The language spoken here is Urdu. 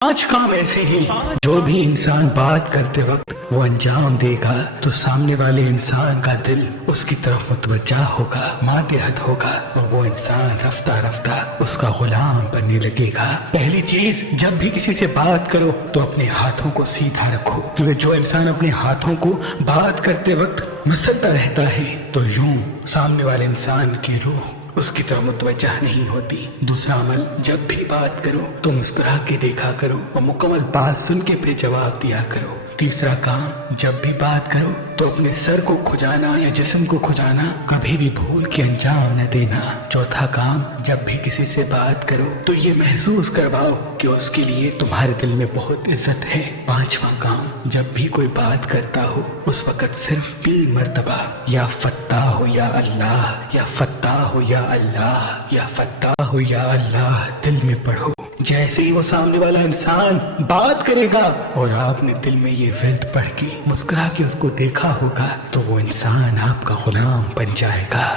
آج کام ایسے ہیں جو بھی انسان بات کرتے وقت وہ انجام دے گا تو سامنے والے انسان کا دل اس کی طرف متوجہ ہوگا، ماتحت ہوگا، اور وہ انسان رفتہ رفتہ اس کا غلام بننے لگے گا۔ پہلی چیز، جب بھی کسی سے بات کرو تو اپنے ہاتھوں کو سیدھا رکھو، کیونکہ جو انسان اپنے ہاتھوں کو بات کرتے وقت مسلتا رہتا ہے تو یوں سامنے والے انسان کی روح اس کی طرف متوجہ نہیں ہوتی۔ دوسرا عمل، جب بھی بات کرو تو مسکرا کے دیکھا کرو اور مکمل بات سن کے پھر جواب دیا کرو۔ تیسرا کام، جب بھی بات کرو تو اپنے سر کو کھجانا یا جسم کو کھجانا کبھی بھی بھول کے انجام نہ دینا۔ چوتھا کام، جب بھی کسی سے بات کرو تو یہ محسوس کرواؤ کہ اس کے لیے تمہارے دل میں بہت عزت ہے۔ پانچواں کام، جب بھی کوئی بات کرتا ہو اس وقت صرف 3 مرتبہ یا فتاح ہو یا اللہ، یا فتاح ہو یا اللہ، یا فتاح ہو یا اللہ دل میں پڑھو۔ جیسے ہی وہ سامنے والا انسان بات کرے گا اور آپ نے دل میں یہ ورد پڑھ کے مسکرا کے اس کو دیکھا ہوگا تو وہ انسان آپ کا غلام بن جائے گا۔